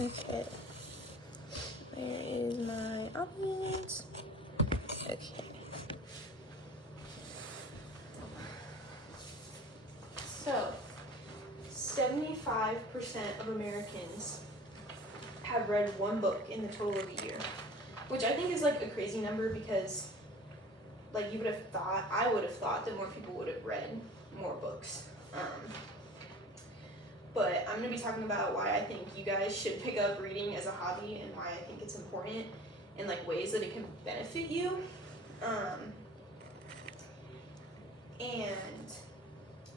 Okay. Where is my audience? Okay. So, 75% of Americans have read one book in the total of a year, which I think is like a crazy number because, like, I would have thought that more people would have read more books. But I'm going to be talking about why I think you guys should pick up reading as a hobby and why I think it's important and like ways that it can benefit you. And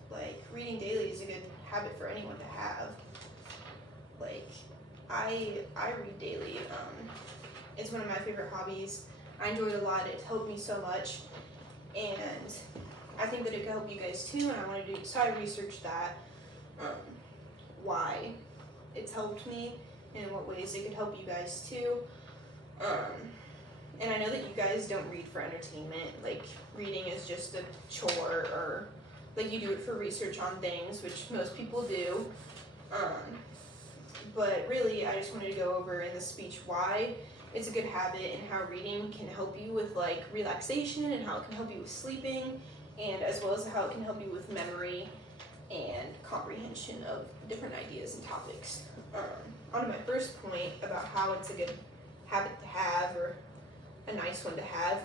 like reading daily is a good habit for anyone to have. Like I read daily. It's one of my favorite hobbies. I enjoy it a lot. It's helped me so much, and I think that it could help you guys too. And I wanted to so I researched that. Why it's helped me and in what ways it could help you guys too. And I know that you guys don't read for entertainment, like reading is just a chore or like you do it for research on things, which most people do. But really I just wanted to go over in the speech why it's a good habit and how reading can help you with like relaxation and how it can help you with sleeping, and as well as how it can help you with memory and comprehension of different ideas and topics. On to my first point about how it's a good habit to have or a nice one to have,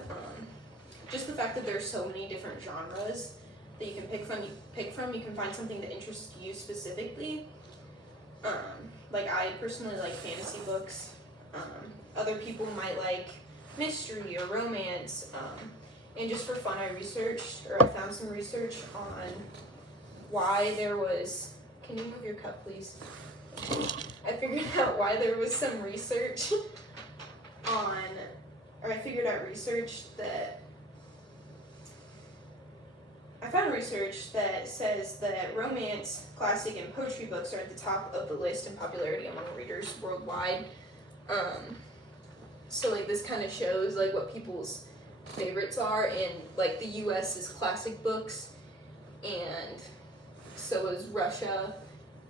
just the fact that there's so many different genres that you can pick from. You can find something that interests you specifically. Like I personally like fantasy books. Other people might like mystery or romance. And just for fun, I found some research on why there was, can you move your cup please? I figured out why there was some research I found research that says that romance, classic, and poetry books are at the top of the list in popularity among readers worldwide. So like this kind of shows like what people's favorites are, and like the US is classic books, and so is Russia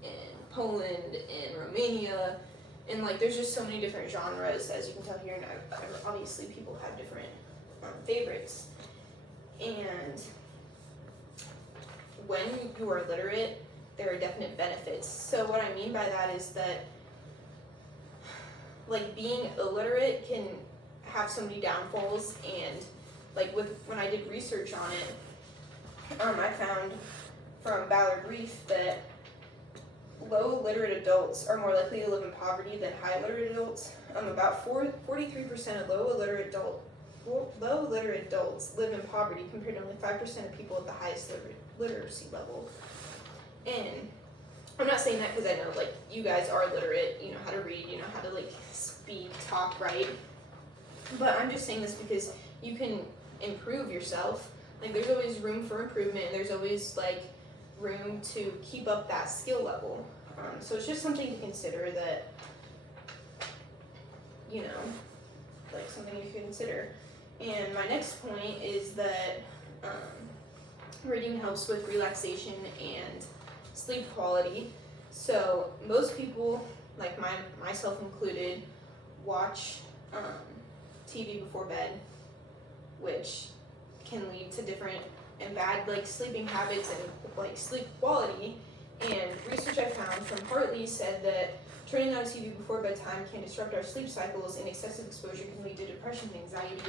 and Poland and Romania, and like there's just so many different genres as you can tell here, and obviously people have different favorites. And when you are literate, there are definite benefits. So what I mean by that is that like being illiterate can have so many downfalls, and like when I did research on it, I found from Ballard Reef that low literate adults are more likely to live in poverty than high literate adults. About 43% of low literate adults live in poverty compared to only 5% of people at the highest literacy level. And I'm not saying that because I know like you guys are literate, you know how to read, you know how to like speak, talk, write. But I'm just saying this because you can improve yourself. Like there's always room for improvement, and there's always like room to keep up that skill level. So it's just something to consider that, you know, like something you can consider. And my next point is that reading helps with relaxation and sleep quality. So most people, like myself included, watch TV before bed, which can lead to different and bad like sleeping habits and like sleep quality. And research I found from Hartley said that turning on TV before bedtime can disrupt our sleep cycles, and excessive exposure can lead to depression and anxiety.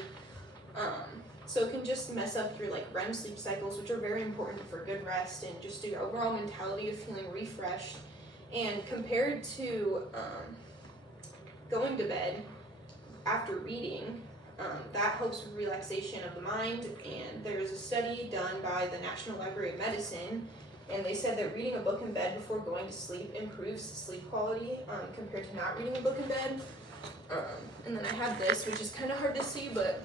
So it can just mess up your like REM sleep cycles, which are very important for good rest and just your overall mentality of feeling refreshed. And compared to going to bed after reading, that helps with relaxation of the mind. And there was a study done by the National Library of Medicine, and they said that reading a book in bed before going to sleep improves sleep quality compared to not reading a book in bed. And then I have this, which is kind of hard to see, but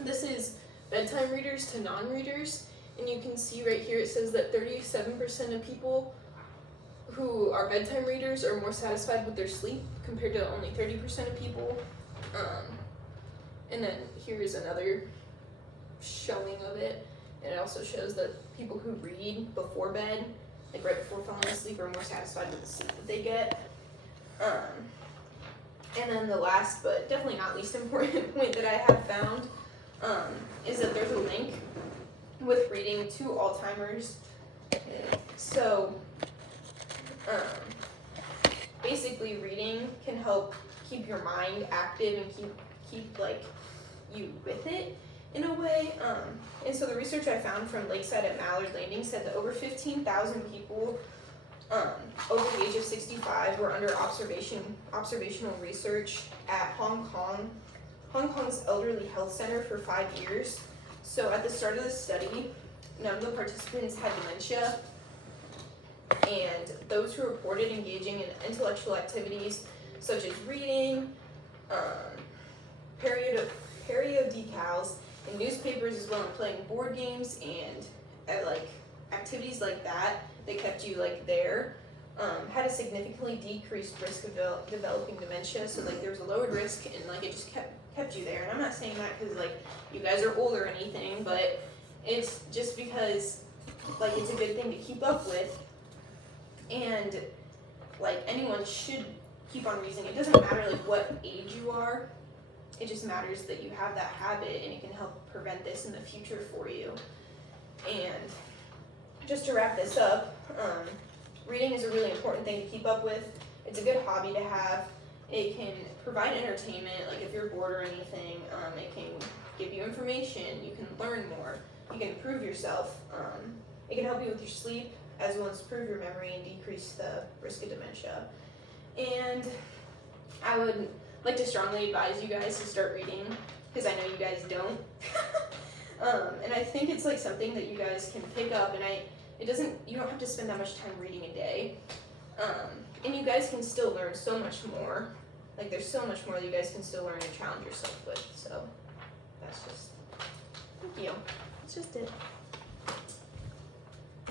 this is bedtime readers to non-readers. And you can see right here it says that 37% of people who are bedtime readers are more satisfied with their sleep compared to only 30% of people. And then here's another showing of it. And it also shows that people who read before bed, like right before falling asleep, are more satisfied with the sleep that they get. And then the last, but definitely not least important point that I have found is that there's a link with reading to Alzheimer's. So basically reading can help keep your mind active and keep like you with it in a way. And so the research I found from Lakeside at Mallard Landing said that over 15,000 people over the age of 65 were under observational research at Hong Kong's Elderly Health Center for 5 years. So at the start of the study, none of the participants had dementia, and those who reported engaging in intellectual activities such as reading, periodicals, and newspapers, as well as playing board games and like activities like that kept you like there, had a significantly decreased risk of developing dementia. So like there was a lowered risk, and like it just kept you there. And I'm not saying that because like you guys are old or anything, but it's just because like it's a good thing to keep up with, and like anyone should keep on reading. It doesn't matter like what age you are. It just matters that you have that habit, and it can help prevent this in the future for you. And just to wrap this up, reading is a really important thing to keep up with. It's a good hobby to have. It can provide entertainment, like if you're bored or anything. It can give you information. You can learn more. You can improve yourself. It can help you with your sleep, as well as improve your memory and decrease the risk of dementia. And I would like to strongly advise you guys to start reading, because I know you guys don't. And I think it's like something that you guys can pick up, and you don't have to spend that much time reading a day. And you guys can still learn so much more. Like there's so much more that you guys can still learn and challenge yourself with. So thank you. That's just it.